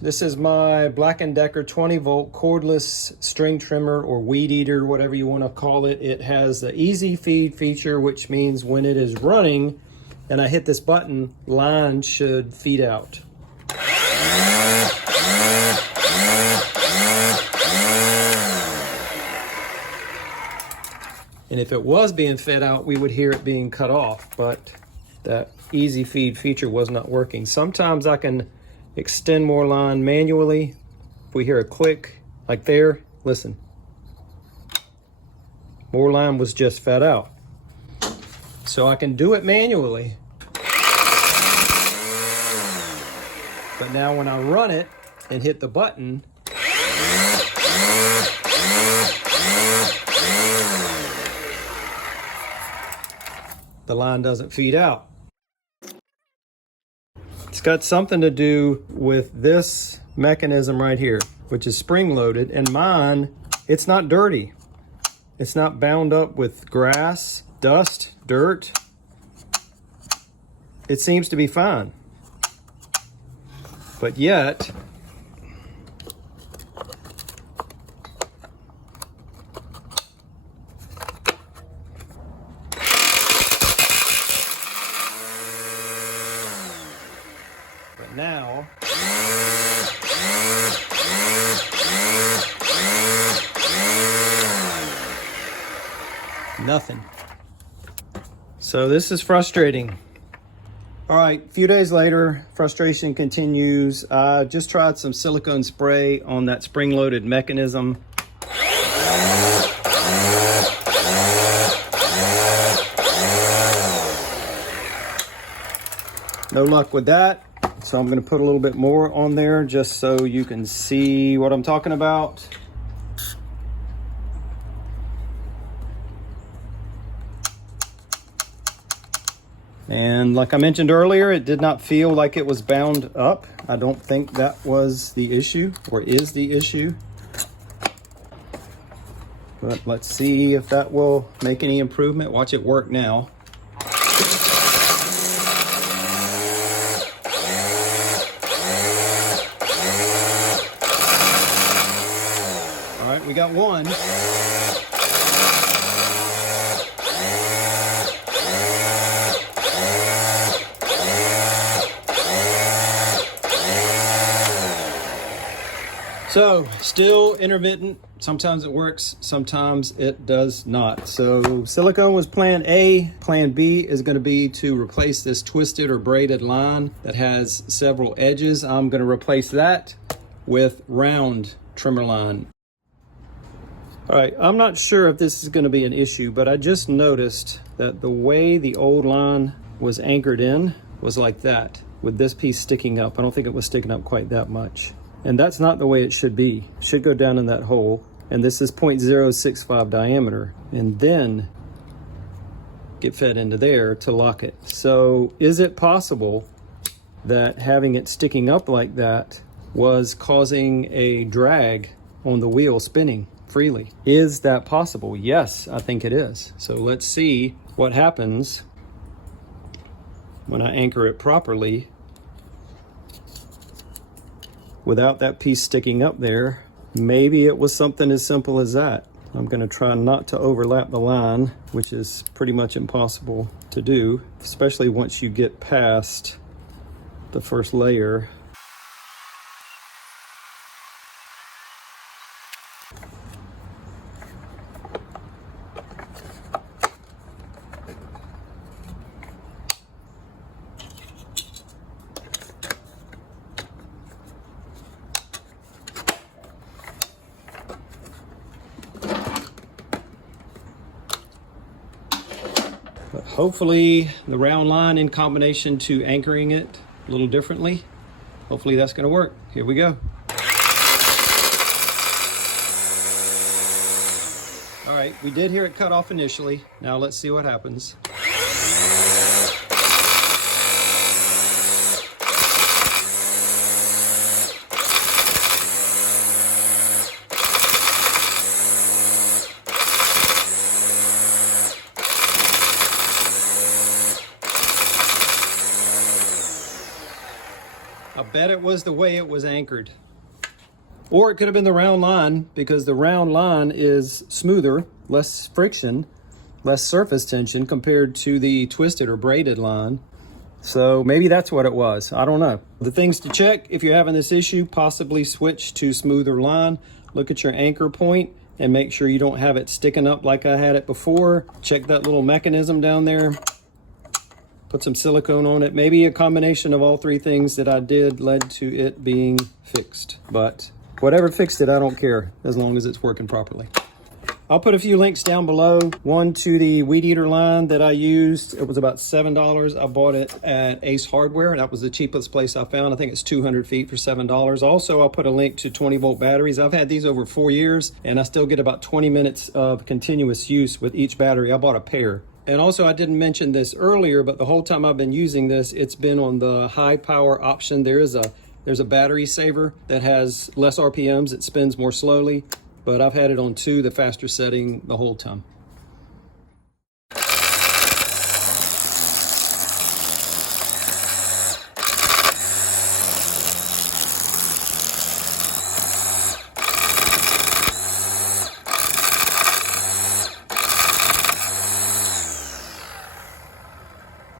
This is my Black & Decker 20-volt cordless string trimmer or weed eater, whatever you want to call it. It has the easy feed feature, which means when it is running and I hit this button, line should feed out. And if it was being fed out, we would hear it being cut off, but that easy feed feature was not working. Sometimes I can extend more line manually. If we hear a click like there, listen. More line was just fed out. So I can do it manually. But now when I run it and hit the button, the line doesn't feed out. It's got something to do with this mechanism right here, which is spring loaded, and mine, it's not dirty. It's not bound up with grass, dust, dirt. It seems to be fine. But yet, now, nothing. So this is frustrating. All right, a few days later, frustration continues. I just tried some silicone spray on that spring-loaded mechanism. No luck with that. So I'm going to put a little bit more on there just so you can see what I'm talking about. And like I mentioned earlier, it did not feel like it was bound up. I don't think that was the issue or is the issue. But let's see if that will make any improvement. Watch it work now. All right, we got one. So, still intermittent. Sometimes it works, sometimes it does not. So, silicone was plan A. Plan B is going to be to replace this twisted or braided line that has several edges. I'm going to replace that with round trimmer line. All right, I'm not sure if this is going to be an issue, but I just noticed that the way the old line was anchored in was like that, with this piece sticking up. I don't think it was sticking up quite that much. And that's not the way it should be. It should go down in that hole. And this is 0.065 diameter. And then get fed into there to lock it. So is it possible that having it sticking up like that was causing a drag on the wheel spinning freely? Is that possible? Yes, I think it is. So let's see what happens when I anchor it properly without that piece sticking up there. Maybe it was something as simple as that. I'm going to try not to overlap the line, which is pretty much impossible to do, especially once you get past the first layer. But hopefully the round line in combination to anchoring it a little differently, hopefully that's going to work. Here we go. All right, we did hear it cut off initially. Now let's see what happens. I bet it was the way it was anchored. Or it could have been the round line, because the round line is smoother, less friction, less surface tension compared to the twisted or braided line. So maybe that's what it was. I don't know. The things to check if you're having this issue: possibly switch to smoother line. Look at your anchor point and make sure you don't have it sticking up like I had it before. Check that little mechanism down there. Put some silicone on it. Maybe a combination of all three things that I did led to it being fixed. But whatever fixed it, I don't care, as long as it's working properly. I'll put a few links down below. One to the Weed Eater line that I used. It was about $7. I bought it at Ace Hardware. That was the cheapest place I found. I think it's 200 feet for $7. Also, I'll put a link to 20-volt batteries. I've had these over 4 years, and I still get about 20 minutes of continuous use with each battery. I bought a pair. And also, I didn't mention this earlier, but the whole time I've been using this, it's been on the high power option. There's a battery saver that has less RPMs. It spins more slowly, but I've had it on 2, the faster setting, the whole time.